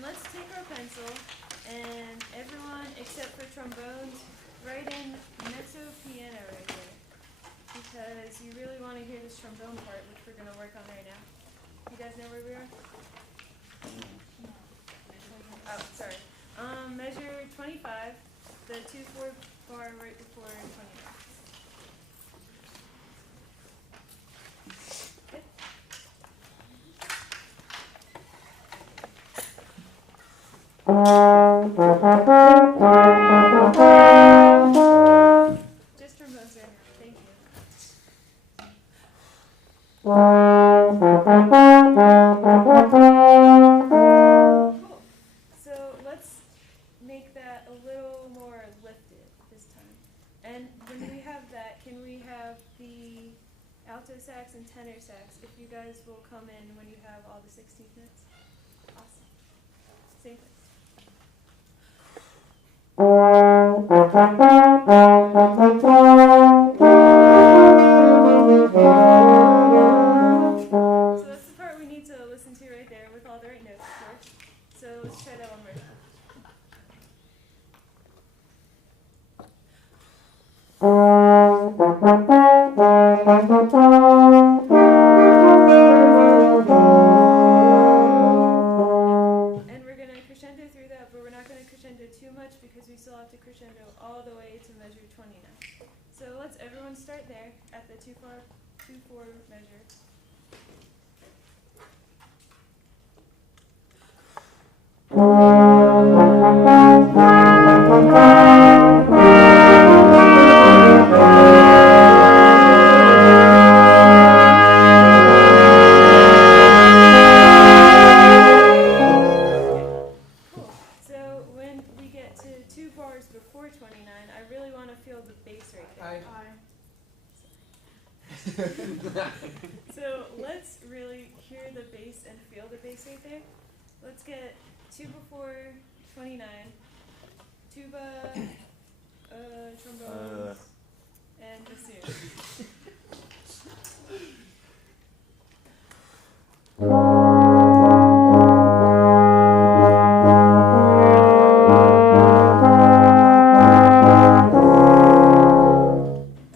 And let's take our pencil, and everyone except for trombones, write in mezzo piano right there. Because you really want to hear this trombone part, which we're going to work on right now. You guys know where we are? Oh, sorry. Measure 25, the 2/4 bar right before 29. Okay. Just trombones right now. Thank you. Cool. So let's make that a little more lifted this time. And when we have that, can we have the alto sax and tenor sax, if you guys will come in when you have all the 16th notes? Awesome. Same place. So that's the part we need to listen to right there with all the right notes, of course. So let's try that one more time. And we're going to crescendo through that, but we're not going to crescendo too much because we still have to crescendo all the way to measure 29. So let's everyone start there at the 2/4 measure. Cool. So when we get to 2 bars before 29, I really want to feel the bass right there. So let's really hear the bass and feel the bass right there. Let's get 2 before 29, tuba, trombones, and bassoon.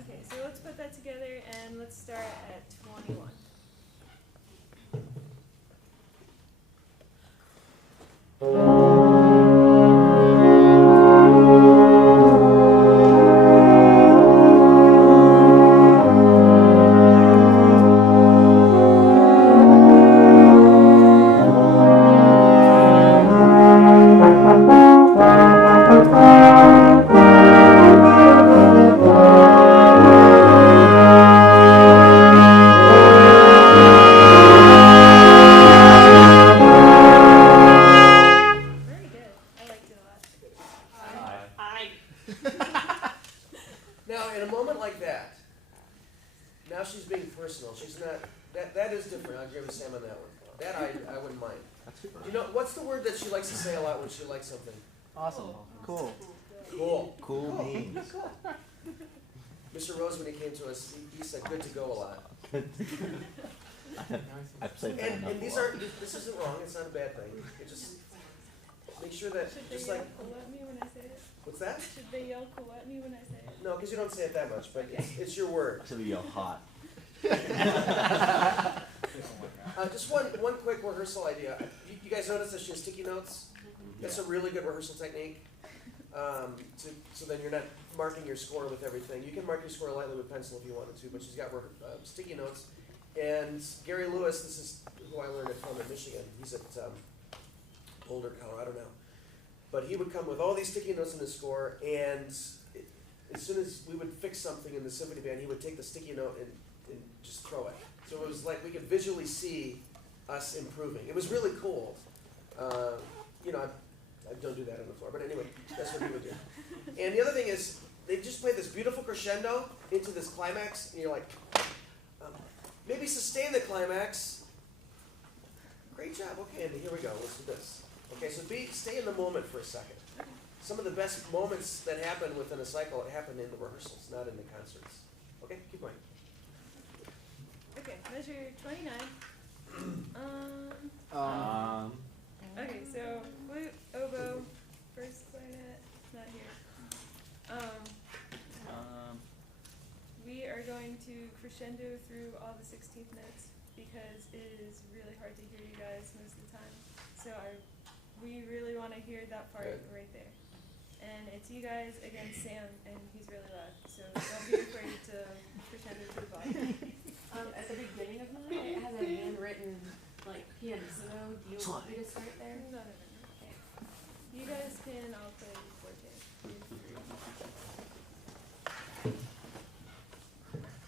Okay, so let's put that together and let's start at 21. Very good. I liked it a lot. Now, in a moment like that, now she's being personal. She's not. That is different. I agree with Sam on that one. That I wouldn't mind. You know, what's the word that she likes to say a lot when she likes something? Awesome. Cool. Cool. Cool beans. Mr. Rose, when he came to us, he said "good to go" a lot. I've played that enough And these a lot. aren't. This isn't wrong. It's not a bad thing. It just make sure that Should they just yell like cool at me when I say it? what's that? Should they yell cool at me when I say it? No, because you don't say it that much, but it's your word. Should we yell hot? Just one quick rehearsal idea. You guys notice that she has sticky notes? That's a really good rehearsal technique. So then you're not marking your score with everything. You can mark your score lightly with pencil if you wanted to, but she's got sticky notes. And Gary Lewis, this is who I learned it from in Michigan. He's at Boulder, Colorado now. But he would come with all these sticky notes in his score, and as soon as we would fix something in the symphony band, he would take the sticky note and just throw it. So it was like we could visually see us improving. It was really cool. You know, I don't do that on the floor, but anyway, that's what he would do. And the other thing is, they just play this beautiful crescendo into this climax, and you're like, maybe sustain the climax. Great job. Okay, Andy, here we go. Let's do this. Okay, so stay in the moment for a second. Some of the best moments that happen within a cycle happen in the rehearsals, not in the concerts. Okay, keep going. Okay, measure 29. Okay, so crescendo through all the 16th notes because it is really hard to hear you guys most of the time. So we really want to hear that part right there. And it's you guys against Sam, and he's really loud. So don't be afraid to crescendo to the bottom. At the beginning of mine, it has a handwritten like pianissimo. Do you want me to start there? No. Okay. You guys can all play forte.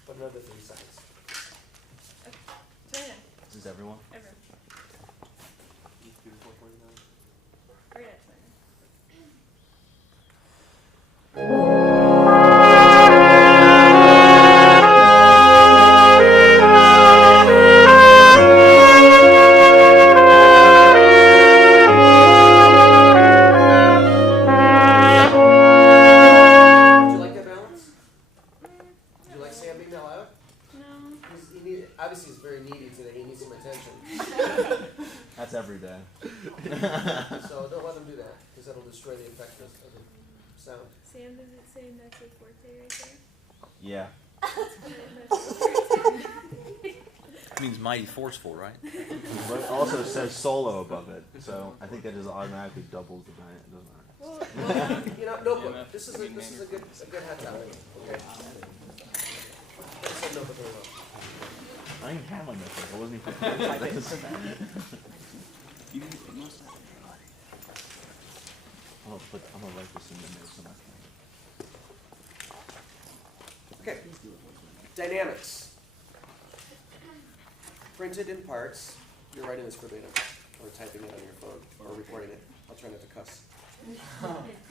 What are the 3 sides? Okay. Try now. This is everyone? Everyone. We're gonna try now. Did you like that balance? Did you like Sam being that loud? No. Obviously he's very needy today. He needs some attention. That's every day. So don't let him do that, because that'll destroy the effect of the sound. Sam, does it say mezzo forte right there? Yeah. Let's play mezzo forte. It means mighty forceful, right? But it also says solo above it, so I think that just automatically doubles the value. It doesn't matter. Well, You know, notebook. This is a good hot topic. Okay. That's a notebook very well. I didn't even have my notebook. I wasn't even. I'm gonna write this in the notes on my phone. Okay. Dynamics. Printed in parts. You're writing this verbatim, or typing it on your phone, or recording it. I'll try not to cuss.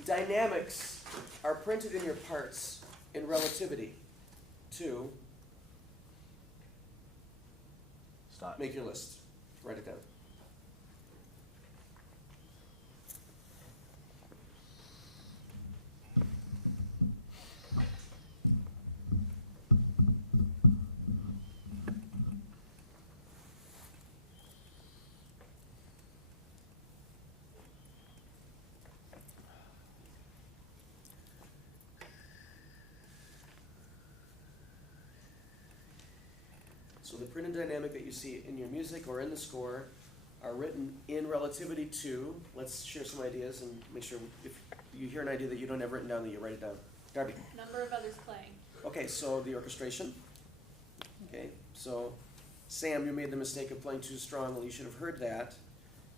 Dynamics are printed in your parts in relativity to Stop. make your list. Write it down. So the printed dynamic that you see in your music or in the score are written in relativity to, let's share some ideas and make sure if you hear an idea that you don't have written down, that you write it down. Darby. Number of others playing. Okay, so the orchestration. Okay, so Sam, you made the mistake of playing too strongly. You should have heard that.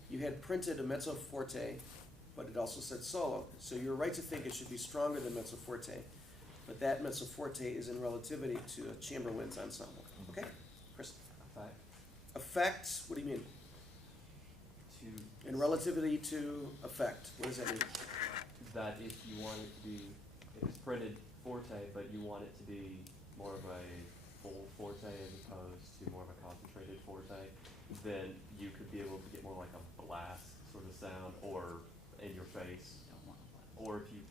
You had printed a mezzo forte, but it also said solo. So you're right to think it should be stronger than mezzo forte. But that mezzo forte is in relativity to a chamber winds ensemble. Okay, Chris? Effect. Effect, what do you mean? In relativity to effect, what does that mean? That if you want it to be, if it's printed forte, but you want it to be more of a full forte as opposed to more of a concentrated forte, then you could be able to get more like a blast sort of sound, or in your face, or if you,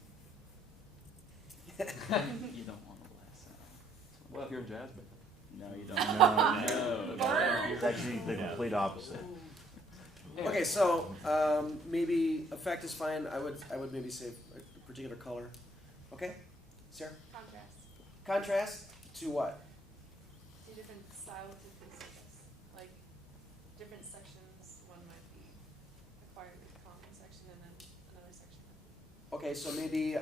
You don't want a blast sound. well, if you're in jazz band. No, you don't. No. It's actually the complete opposite. Okay, so maybe effect is fine. I would maybe say a particular color. Okay, Sarah? Contrast. Contrast to what? Two different styles of physics. Like different sections. One might be acquired with the common section and then another section. Okay, so maybe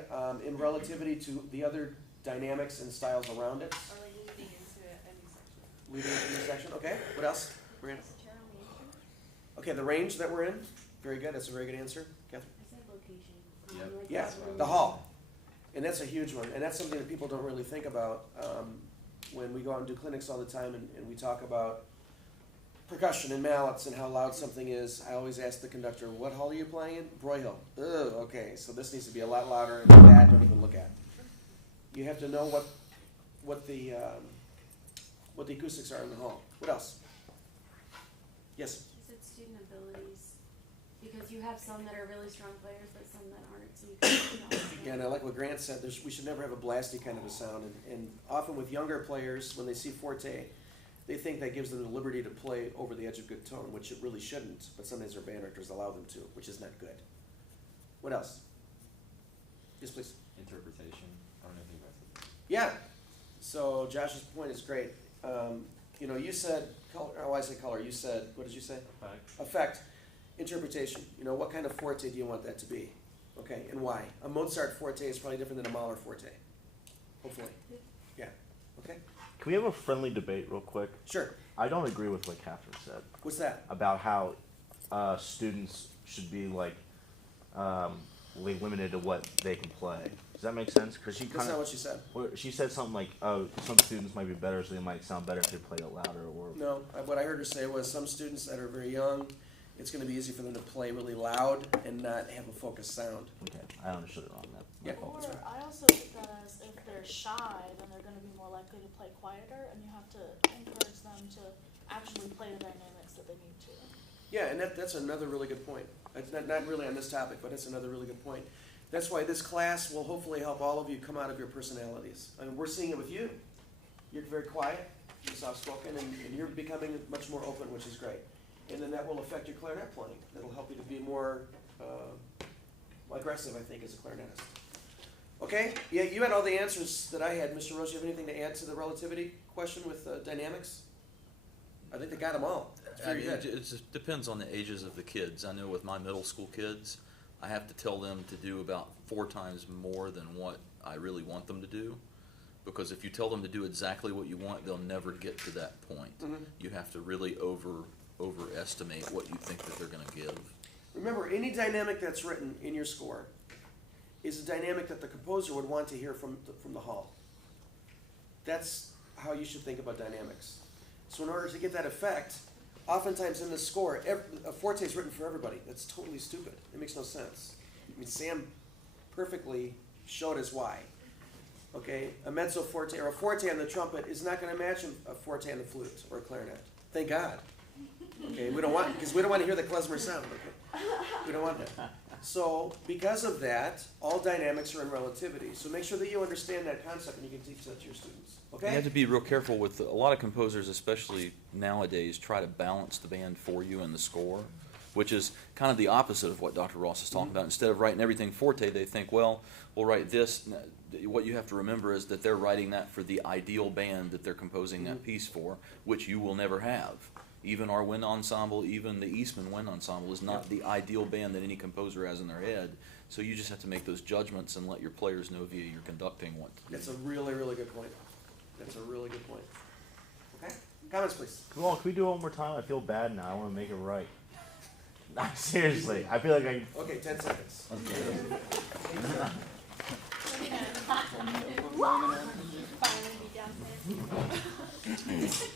in relativity to the other dynamics and styles around it. Or like leading into a new section. Leading into the section. Okay, what else? Miranda? Okay, the range that we're in. Very good. That's a very good answer, Catherine. I said location. Yep. Like Yeah, that's really- the hall. And that's a huge one. And that's something that people don't really think about when we go out and do clinics all the time and we talk about percussion and mallets and how loud something is. I always ask the conductor, what hall are you playing in? Broyhill. Ugh, okay, so this needs to be a lot louder, and that don't even look at. You have to know what the acoustics are in the hall. What else? Yes? I said student abilities, because you have some that are really strong players, but some that aren't, so you can. Yeah, and I like what Grant said, we should never have a blasty kind of a sound, and often with younger players, when they see forte, they think that gives them the liberty to play over the edge of good tone, which it really shouldn't, but sometimes their band directors allow them to, which is not good. What else? Yes, please. Interpretation. I don't know anything about it. Yeah, so Josh's point is great. you know, you said color. Oh, I say color. You said, what did you say? Effect. Effect, interpretation. You know, what kind of forte do you want that to be? Okay, and why? A Mozart forte is probably different than a Mahler forte. Hopefully. Yeah. Okay. Can we have a friendly debate real quick? Sure. I don't agree with what Catherine said What's that? about how students should be like limited to what they can play. Does that make sense? Because she That's kind not of what she said. she said something like, "Oh, some students might be better, so they might sound better if they played it louder." Or No, what I heard her say was some students that are very young, it's going to be easy for them to play really loud and not have a focused sound. okay, I understood it wrong. That my Yeah. fault. Or I also took that as if they're shy, then they're going to be more likely to play quieter, and you have to encourage them to actually play the dynamics that they need to. Yeah, and that's another really good point. It's not really on this topic, but it's another really good point. That's why this class will hopefully help all of you come out of your personalities. I mean, we're seeing it with you. You're very quiet, you're soft-spoken, and you're becoming much more open, which is great. And then that will affect your clarinet playing. That'll help you to be more aggressive, I think, as a clarinetist. Okay? Yeah, you had all the answers that I had. Mr. Rose, you have anything to add to the relativity question with dynamics? I think they got them all. It's I very mean, good. it just depends on the ages of the kids. I know with my middle school kids, I have to tell them to do about 4 times more than what I really want them to do. Because if you tell them to do exactly what you want, they'll never get to that point. Mhm. You have to really overestimate what you think that they're going to give. Remember, any dynamic that's written in your score is a dynamic that the composer would want to hear from the hall. That's how you should think about dynamics. So in order to get that effect, oftentimes in the score, a forte is written for everybody. That's totally stupid. It makes no sense. I mean, Sam perfectly showed us why. Okay, a mezzo forte or a forte on the trumpet is not going to match a forte on the flute or a clarinet. Thank God. Okay, we don't want because we don't want to hear the klezmer sound. Okay? We don't want that. So because of that, all dynamics are in relativity. So make sure that you understand that concept and you can teach that to your students. Okay? You have to be real careful with a lot of composers, especially nowadays, try to balance the band for you in the score, which is kind of the opposite of what Dr. Ross is talking about. Instead of writing everything forte, they think, well, we'll write this. What you have to remember is that they're writing that for the ideal band that they're composing that piece for, which you will never have. Even our wind ensemble, even the Eastman wind ensemble is not the ideal band that any composer has in their head. So you just have to make those judgments and let your players know via your conducting what to do. That's a really, really good point. That's a really good point. Okay? Comments, please. Come on, can we do it one more time? I feel bad now. I want to make it right. No, seriously, I feel like I. Okay, 10 seconds. Finally be downstairs.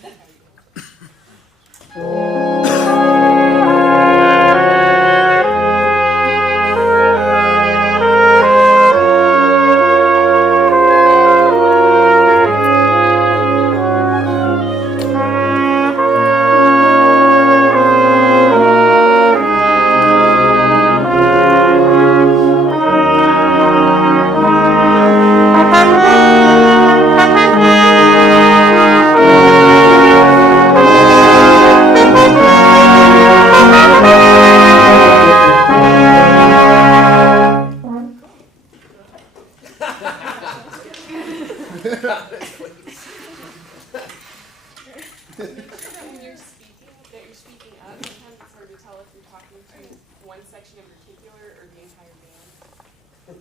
When you're speaking up, sometimes it's hard to tell if you're talking to one section in particular or the entire band.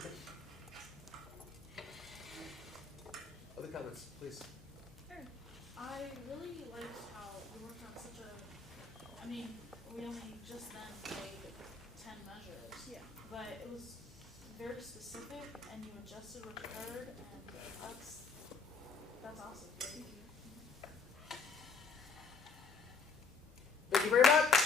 Other comments, please. I really liked how you worked on such a, I mean, we only just then played 10 measures. Yeah. But it was very specific and you adjusted what you heard and that's awesome. Thank you. Thank you very much.